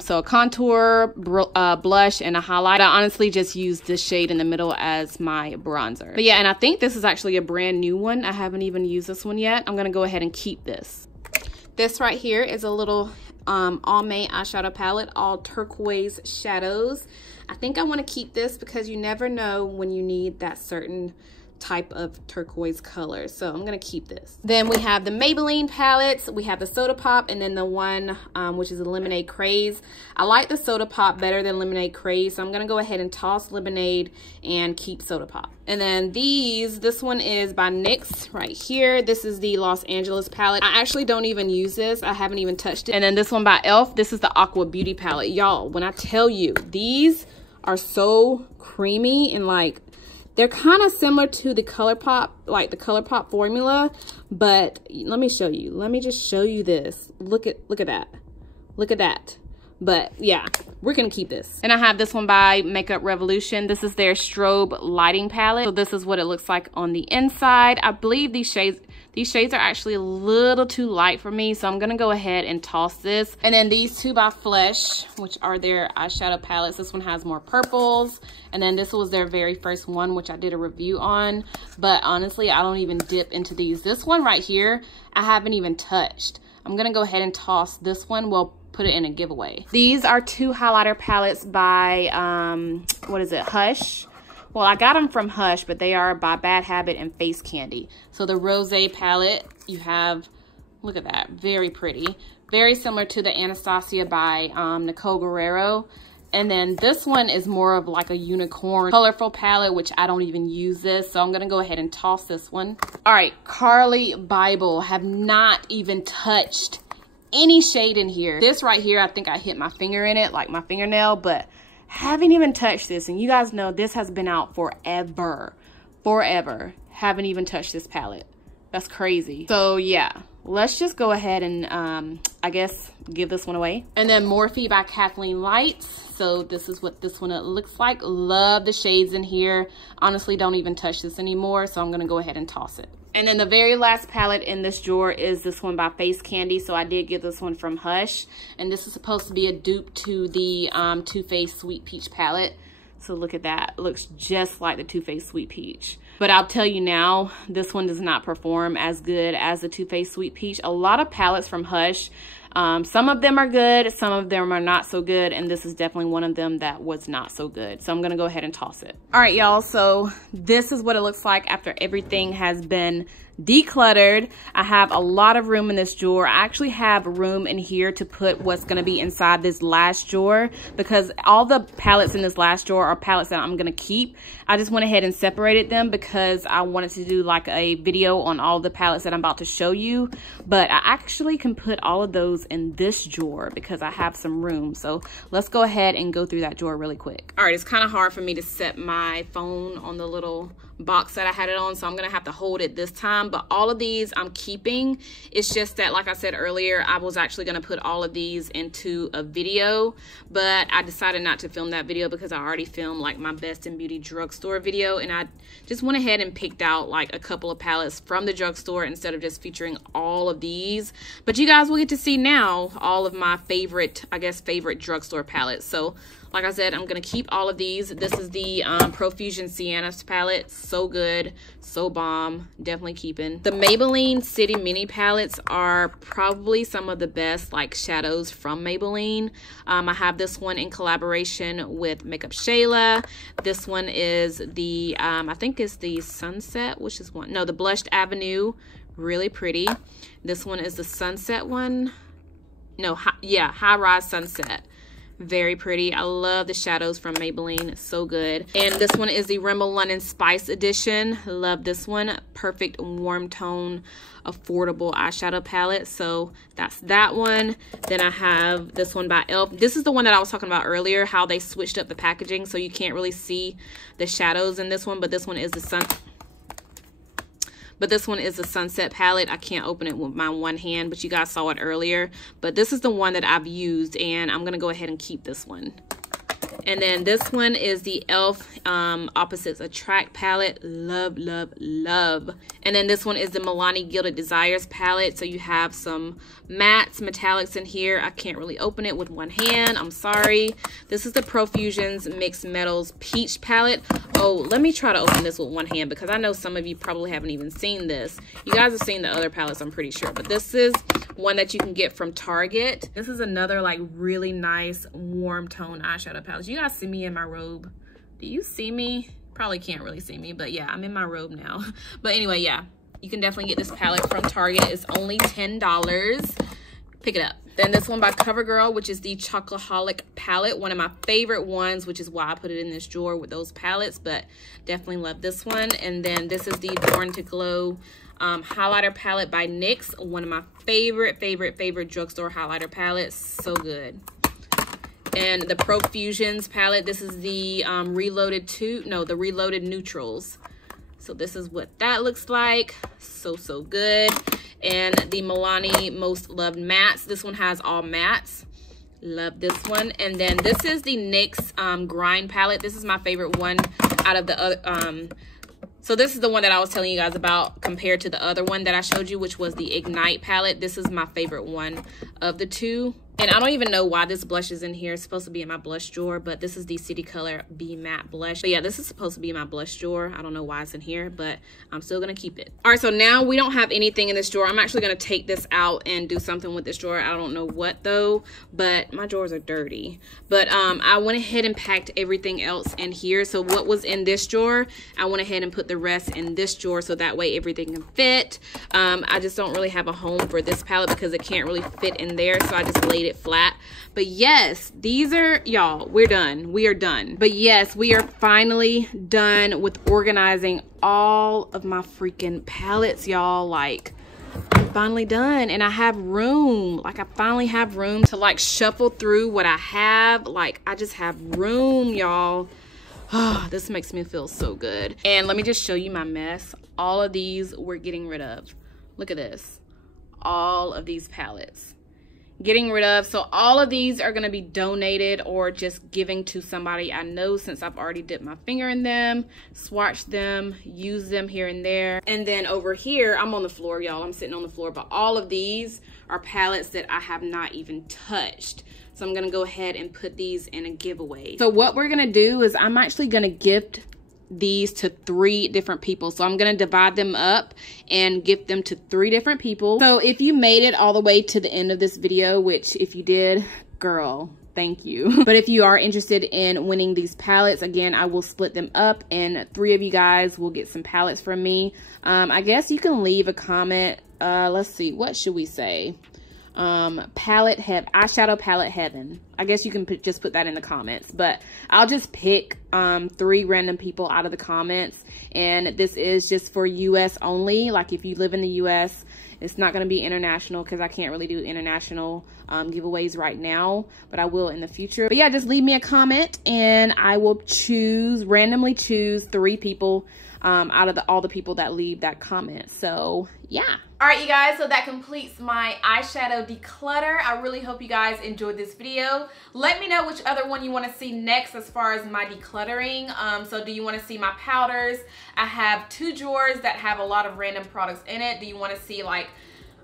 So a contour, blush, and a highlight. I honestly just use this shade in the middle as my bronzer. But yeah, and I think this is actually a brand new one. I haven't even used this one yet. I'm gonna go ahead and keep this. This right here is a little Almond eyeshadow palette, all turquoise shadows. I think I want to keep this because you never know when you need that certain type of turquoise color, so I'm gonna keep this. Then we have the Maybelline palettes. We have the Soda Pop, and then the one which is the Lemonade Craze. I like the Soda Pop better than Lemonade Craze, so I'm gonna go ahead and toss Lemonade and keep Soda Pop. And then this one is by NYX right here. This is the Los Angeles palette. I actually don't even use this. I haven't even touched it. And then this one by e.l.f. This is the Aqua Beauty palette. Y'all, when I tell you, these are so creamy and like, they're kind of similar to the Colourpop, like the Colourpop formula, but let me show you. Let me just show you this. Look at that. Look at that. But yeah, we're gonna keep this. And I have this one by Makeup Revolution. This is their strobe lighting palette. So this is what it looks like on the inside. I believe these shades are actually a little too light for me, so I'm gonna go ahead and toss this. And then these 2 by Flesh, which are their eyeshadow palettes. This one has more purples, and then this was their very first one, which I did a review on. But honestly, I don't even dip into these. This one right here, I haven't even touched. I'm gonna go ahead and toss this one. Well, put it in a giveaway. These are 2 highlighter palettes by, what is it, Hush? Well, I got them from Hush, but they are by Bad Habit and Face Candy. So the Rosé palette, you have, look at that, very pretty. Very similar to the Anastasia by Nicole Guerrero. And then this one is more of like a unicorn colorful palette, which I don't even use this. So I'm gonna go ahead and toss this one. All right, Carly Bible, have not even touched any shade in here. This right here, I think I hit my finger in it, like my fingernail, but haven't even touched this. And you guys know this has been out forever. Haven't even touched this palette. That's crazy. So yeah, let's just go ahead and I guess give this one away. And then Morphe by Kathleen Lights. So this is what this one looks like. Love the shades in here. Honestly, don't even touch this anymore, so I'm gonna go ahead and toss it. And then the very last palette in this drawer is this one by Face Candy. So I did get this one from Hush. And this is supposed to be a dupe to the Too Faced Sweet Peach palette. So look at that. It looks just like the Too Faced Sweet Peach. But I'll tell you now, this one does not perform as good as the Too Faced Sweet Peach. A lot of palettes from Hush, some of them are good, some of them are not so good, and this is definitely one of them that was not so good. So I'm gonna go ahead and toss it. All right, y'all, so this is what it looks like after everything has been decluttered. I have a lot of room in this drawer. I actually have room in here to put what's going to be inside this last drawer, because all the palettes in this last drawer are palettes that I'm going to keep. I just went ahead and separated them because I wanted to do like a video on all the palettes that I'm about to show you, but I actually can put all of those in this drawer because I have some room. So let's go ahead and go through that drawer really quick. All right, it's kind of hard for me to set my phone on the little box that I had it on, so I'm gonna have to hold it this time. But all of these I'm keeping. It's just that, like I said earlier, I was actually gonna put all of these into a video, but I decided not to film that video because I already filmed like my Best in Beauty drugstore video, and I just went ahead and picked out like a couple of palettes from the drugstore instead of just featuring all of these. But you guys will get to see now all of my favorite, I guess, favorite drugstore palettes. So like I said, I'm gonna keep all of these. This is the Profusion Sienna's palette. So good, so bomb, definitely keeping. The Maybelline City Mini palettes are probably some of the best like shadows from Maybelline. I have this one in collaboration with Makeup Shayla. This one is the, I think it's the Sunset, which is one, no, the Blushed Avenue, really pretty. This one is the Sunset one. No, yeah, High Rise Sunset. Very pretty. I love the shadows from Maybelline. It's so good. And this one is the Rimmel London Spice edition. Love this one. Perfect warm tone, affordable eyeshadow palette. So that's that one. Then I have this one by e.l.f. This is the one that I was talking about earlier, how they switched up the packaging so you can't really see the shadows in this one, but this one is the Sunset palette. I can't open it with my one hand, but you guys saw it earlier. But this is the one that I've used, and I'm gonna go ahead and keep this one. And then this one is the e.l.f. Opposites Attract palette. Love, love, love. And then this one is the Milani Gilded Desires palette. So you have some mattes, metallics in here. I can't really open it with one hand. I'm sorry. This is the Profusions Mixed Metals Peach palette. Oh, let me try to open this with one hand because I know some of you probably haven't even seen this. You guys have seen the other palettes, I'm pretty sure. But this is one that you can get from Target. This is another like really nice warm tone eyeshadow palette. You guys see me in my robe? Do you see me? Probably can't really see me, but yeah, I'm in my robe now. But anyway, yeah, you can definitely get this palette from Target. It's only $10. Pick it up. Then this one by CoverGirl, which is the Chocoholic palette, one of my favorite ones, which is why I put it in this drawer with those palettes, but definitely love this one. And then this is the Born to Glow highlighter palette by NYX, one of my favorite drugstore highlighter palettes. So good. And the Profusions palette, this is the Reloaded Neutrals. So this is what that looks like. So good. And the Milani Most Loved Mattes. This one has all mattes. Love this one. And then this is the NYX Grind palette. This is my favorite one out of the other. So this is the one that I was telling you guys about compared to the other one that I showed you, which was the Ignite palette. This is my favorite one of the two. And I don't even know why this blush is in here. It's supposed to be in my blush drawer, but this is the City Color Be Matte blush. But yeah, this is supposed to be in my blush drawer. I don't know why it's in here, but I'm still gonna keep it. All right, so now we don't have anything in this drawer. I'm actually gonna take this out and do something with this drawer. I don't know what though, but my drawers are dirty. But I went ahead and packed everything else in here. So what was in this drawer, I went ahead and put the rest in this drawer so that way everything can fit. I just don't really have a home for this palette because it can't really fit in there, so I just laid it flat. But yes, these are, y'all, we're done. We are done. But yes, we are finally done with organizing all of my freaking palettes, y'all. Like, I'm finally done, and I have room. Like, I finally have room to like shuffle through what I have. Like, I just have room, y'all. Oh, this makes me feel so good. And let me just show you my mess. All of these we're getting rid of. Look at this. All of these palettes. Getting rid of. So all of these are going to be donated or just giving to somebody I know, since I've already dipped my finger in them, swatched them, used them here and there. And then over here, I'm on the floor, y'all. I'm sitting on the floor. But all of these are palettes that I have not even touched. So I'm going to go ahead and put these in a giveaway. So what we're going to do is I'm actually going to gift these to 3 different people. So I'm going to divide them up and gift them to 3 different people. So if you made it all the way to the end of this video, which if you did, girl, thank you. But if you are interested in winning these palettes, again, I will split them up and 3 of you guys will get some palettes from me. I guess you can leave a comment. Let's see, what should we say? Eyeshadow palette heaven. I guess you can just put that in the comments, but I'll just pick 3 random people out of the comments, and this is just for US only. Like, if you live in the US, it's not going to be international because I can't really do international giveaways right now, but I will in the future. But yeah, just leave me a comment and I will randomly choose 3 people out of all the people that leave that comment. So yeah. All right, you guys, so that completes my eyeshadow declutter. I really hope you guys enjoyed this video. Let me know which other one you want to see next as far as my decluttering. So do you want to see my powders? I have 2 drawers that have a lot of random products in it. Do you want to see, like,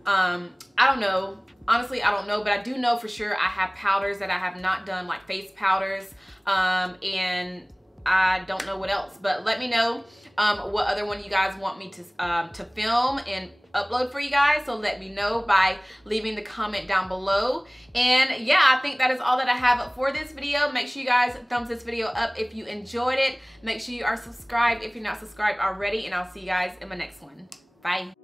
I don't know. Honestly, I don't know, but I do know for sure I have powders that I have not done, like face powders, and I don't know what else. But let me know what other one you guys want me to film and upload for you guys. So let me know by leaving the comment down below. And yeah, I think that is all that I have for this video. Make sure you guys thumbs this video up if you enjoyed it. Make sure you are subscribed if you're not subscribed already, and I'll see you guys in my next one. Bye.